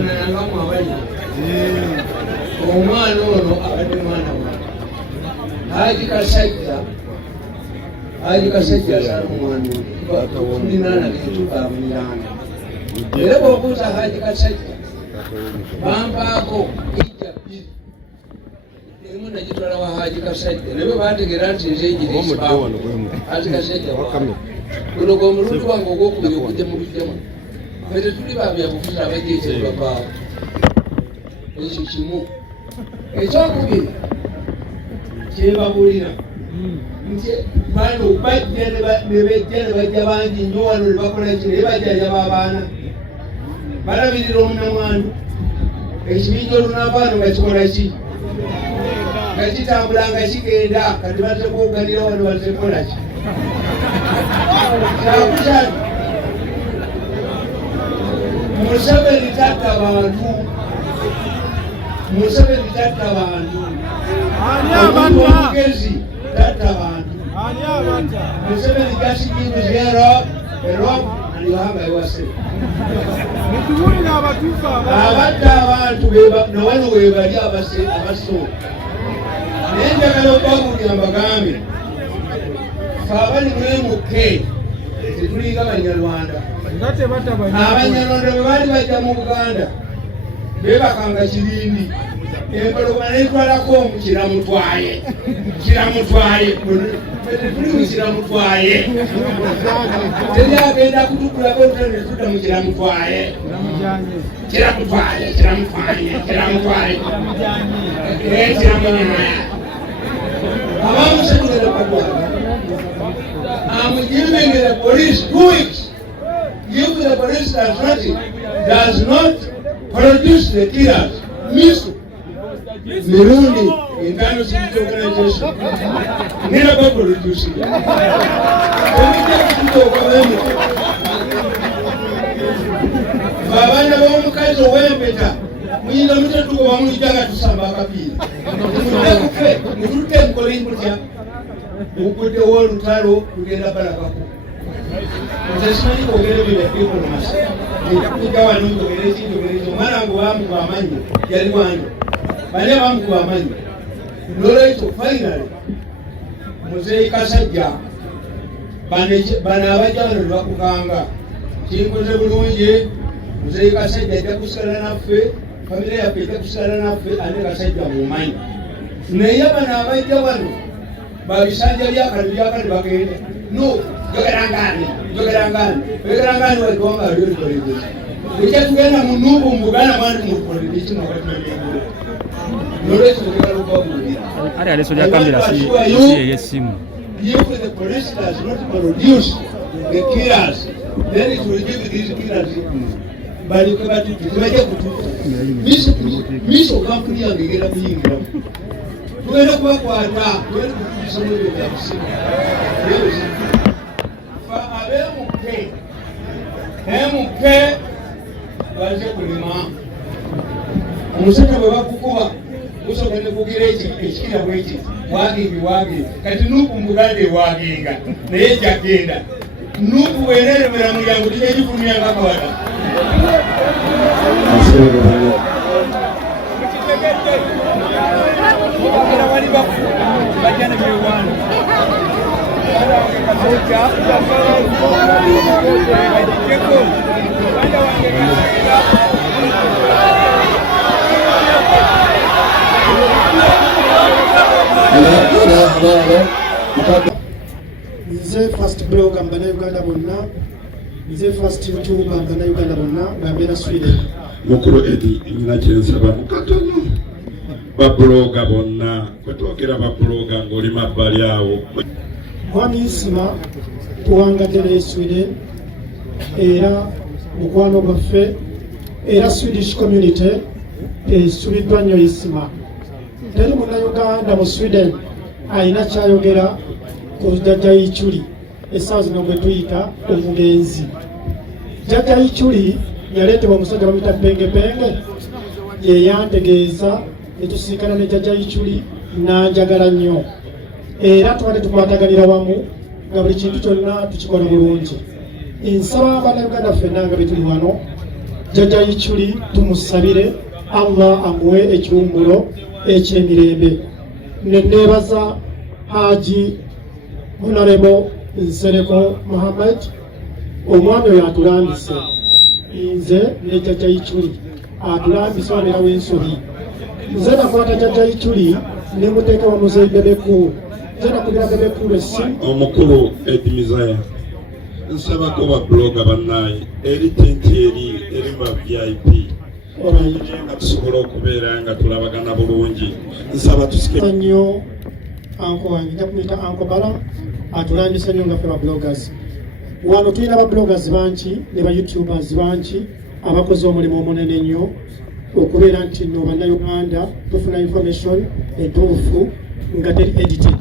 afanananga mwabali omwana ono abadde mwana wa Haji Kasajja asala omwana tulinana getubamunirana era bwobuuza Haji Kasajja bampaako ijja bbiri emu nagitwala wa Haji Kasajja naye bategeera nti nze ejiresibawo Haji Kasajja guno gwe omulundi wange ogwokubiri okujja mu lujjamu fe tetuli babyabufuzi abajjekyebabaawo ekyo kimu ekyokubiri kyebabulira nti bano bajja ne bajja bangi nnyo wano ne bakola ki naye bajjajaba abaana balabirira omunamwandu ekibinja olunaavaano nga kikola ki nga kitambula nga kigenda kati batekwoganira wano batekola ki kyakusatu Museveni tatta bantu omugezi tatta bantu Museveni just gives here a rope and you hang yourself. Abatta abantu nawano webali abaso naye njagala okubabulira mbagambe fe abali mulemuke tetulinga Banyarwanda. Abanyarwanda bwe baali bajja mu Buganda beebakanga kirindi empologoma netwalako kiramutwaye tuli mu kiramutwaye teri agenda kutukulako tutudda mu kiramutwaye abamusetugera kugwala I'm giving the police 2 weeks. If the police does not produce the killers, mirundi international security organization never go produce it. Babana bomukazi owempeta muyinza mutetuko bamuyitanga tusamba akapiira mutute mukole mutya mukuddewo olutalo lugenda balabako nzesimanyi kwogera bino diplomasi ekujja wano njogera ekinjogerezo omwana wange bamukuba amanyi yali wange bane bamukuba amanyi nolwekyo finally Muzeeyi Kasajja bano abajja wano nebakuganga kinkoze bulungi Muzeeyi Kasajja ajja kusigala naffe famire yaffe ejja kusigala naffe ane Kasajja mumanyi naye bano abajja wano babisanja byakati bagenda no jogerangani waliwanga aliolikolekeza ekyatugenda mu Nuubu mu Buganda mwandi mukolekeki mwakatunanengula nolwekyo tugenda lukabulira ali aleso lyakambira si ey'essimu. If the police does not produce the killers, then it will give these killers bajja kutuuka miso kampuni yange egenda kuyingiramu tugenda kubakwata tugenda kukugisa mu ebyo byakusimu abemuke baze kulima omusajja bwe bakukuba usogende kugira ekikira bweki wagingi kati Nuupu mu Buganda ewaginga naye jagenda Nuupu bweneremera mulyango tijagifulumya ngakawada Nze first blogger mbana Uganda bonna, nze first YouTuber mbana Uganda bonna, bambera Sweden. Mukuru edi nyina kyensaba mukatono babloga bonna kwetwogera babloga ng'oli mabbali awo Mwami Isma tuwangatira Sweden era mukwano gwaffe era Swedish community esubiddwa nnyo Isma. Teri munnayuganda mu Sweden alina kyayogera ku Jjajja Ichuli essaawa zino gwe tuyita omugenzi. Jjajja Ichuli yaleetebwa omusajja bamuyita Pengepenge ye yantegeeza netusiikana ne Jjajja Ichuli n'anjagala nnyo era tubadde tukwataganira wamu nga buli kintu kyonna tukikola bulungi. Nsaba Bannayuganda ffenna nga bwe tuli wano jjajja Ichuli tumusabire Allah amuwe ekiwummulo eky'emirembe. Ne neebaza Haji Honorable Nsereko Muhammad, omwami oyo atulambise, nze ne jjajja Ichuli atulambise wabeera w'ensobi. Nze nakwata jjajja Ichuli ne muteeka wa muzeeyi Bebekulu, nze nakubira Bebekulu essimu. Omukulu Edmizaya, nsabako ba bloga bannaye eri tenti eri ba VIP nga tusobola okubeera nga tulabagana bulungi. Nsaba tusike nnyo anko wange, nja kumuyita Anko Bala, atulambisa nnyo nga ffe ba bloggers. Wano tulina ba bloggers bangi ne ba YouTubers bangi abakoze omulimu omunene ennyo okubeera nti nno bannayuganda tufuna information entuufu nga teri edited.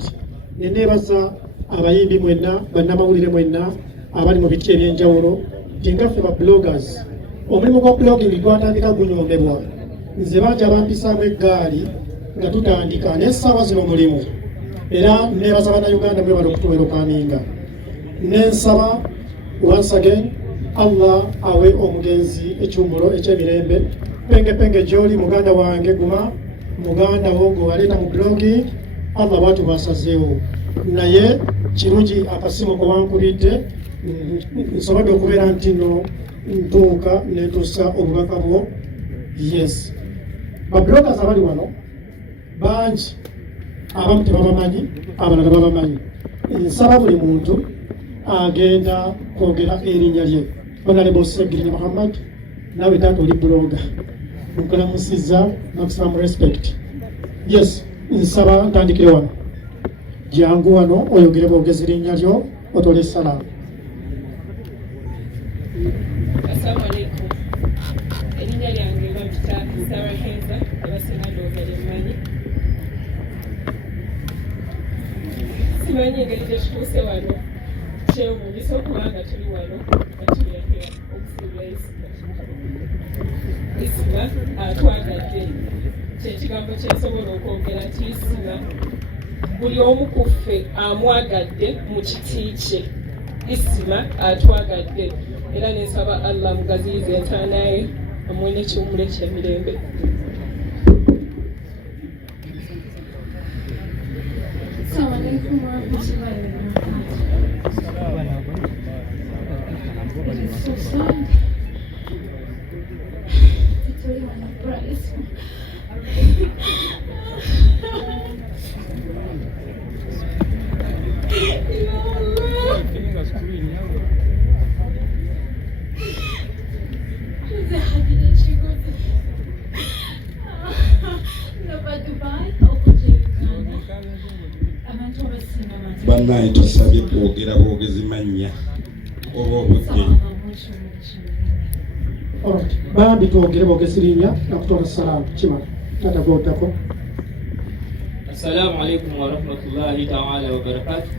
Ne neebaza abayimbi mwenna, bannamawulire mwenna abali mu biti ebyenjawulo nti nga ffe ba bloggers omulimu gwa blogging gwatandika gunyoomebwa. Nze bangi abampisaamu eggaali nga tutandika n'essaawa zino mulimu, era neebaza bannayuganda mwebala okutuwerokaminga. Nensaba once again Allah awe omugenzi ekiwummulo eky'emirembe. Penge gy'oli muganda wange, guma muganda wo gwewaleeta mu blogging, Allah bwatu bwasazeewo. Naye kirungi akasimu kowankubidde nsobodde okubeera nti nno ntuuka netuusa obubaka bwo. Yes, babloggers abali wano bangi, abamu tebabamanyi, abalala babamanyi. Nsaba buli muntu agenda kwogera erinnya lye. Honorable Segirinya Muhammad, nawe taata oli blogger, nkulamusiza maximum respect. Yes, nsaba ntandikire wano, jangu wano oyogere bwogezi linnya lyo, otole salaamu. Assalamu alaikum. Erinnya lyange bampita Sarah Kenza, abasinga ndowooza lyemmanyi. Simanyi engeri gyekituuse wano, kyewuunyisa okubanga tuli wano nga tuleetera okufuula isma atwagadde. Kyekigambo kyensobola okwogera nti isma buli omu ku ffe amwagadde mu kiti kye. Isma atwagadde, era nensaba Allah mugaziyize entaanaye amuwe n'ekiwummulo eky'emirembe. Assalamu alaikum warahmatullahi wabarakatuh. It is so sad to tell you I'm a prize. bannaye tusabye kwogera bwogezi mannya oba obudde. Bambi twogere bwogezi linnya nakutola salaamu. Kimala tata gwotako. Assalamu alaikum warahmatullahi ta'ala wabarakatuh.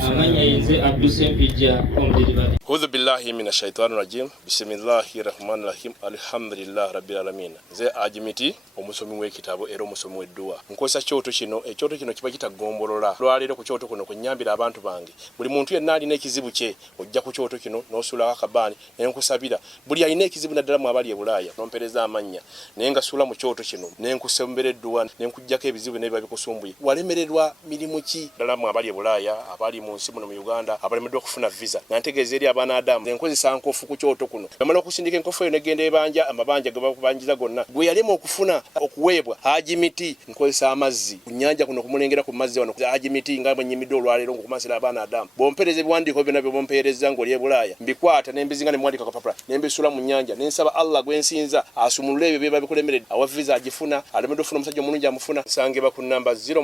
Amanya yenze Abdul Sempija omudibali. A'udhu billahi minash shaitani rajim. Bismillahir rahmanir rahim. Alhamdulillah rabbil alamin. Nze Ajimiti omusomi w'ekitabo era omusomi w'edduwa. Nkozesa kyoto kino, ekyoto kino kiba kitagombolola. Lwaleero ku kyoto kuno kunnyambira abantu bange. Buli muntu yenna alina ekizibu kye, ojja ku kyoto kino n'osula akabaani ne nkusabira. Buli alina ekizibu naddala mu abali e Bulaaya nompereza amannya. Naye nga sula mu kyoto kino ne nkusembera edduwa ne nkujjako ebizibu n'ebiba bikusumbuye. Walemererwa mirimu ki ddala mu abali e Bulaaya, abali mu nsi muno mu Uganda, abalemedde okufuna visa. Nantegeeza eri abaana Adamu nkozesa nkofu ku kyoto kuno. Bamala okusindika enkofu eyo negenda ebanja, amabanja ge bakubanjiza gonna. Gwe yalema okufuna okuweebwa Ajimiti nkozesa amazzi ku nnyanja kuno kumulengera ku mazzi wano. Ajimiti nga bwenyimidde olwaleero ngokumasira abaana Adamu. Bompereza ebiwandiiko byonna bye bompereza ng'oli e Bulaaya. Mbikwata ne mbizinga ne mwandika kapapula ne mbisula mu nnyanja. Ne nsaba Allah gwe nsinza asumulule ebyo bye babikulemeredde. Awa visa agifuna, alemedde okufuna omusajja omulungi amufuna. Nsange ba ku namba 0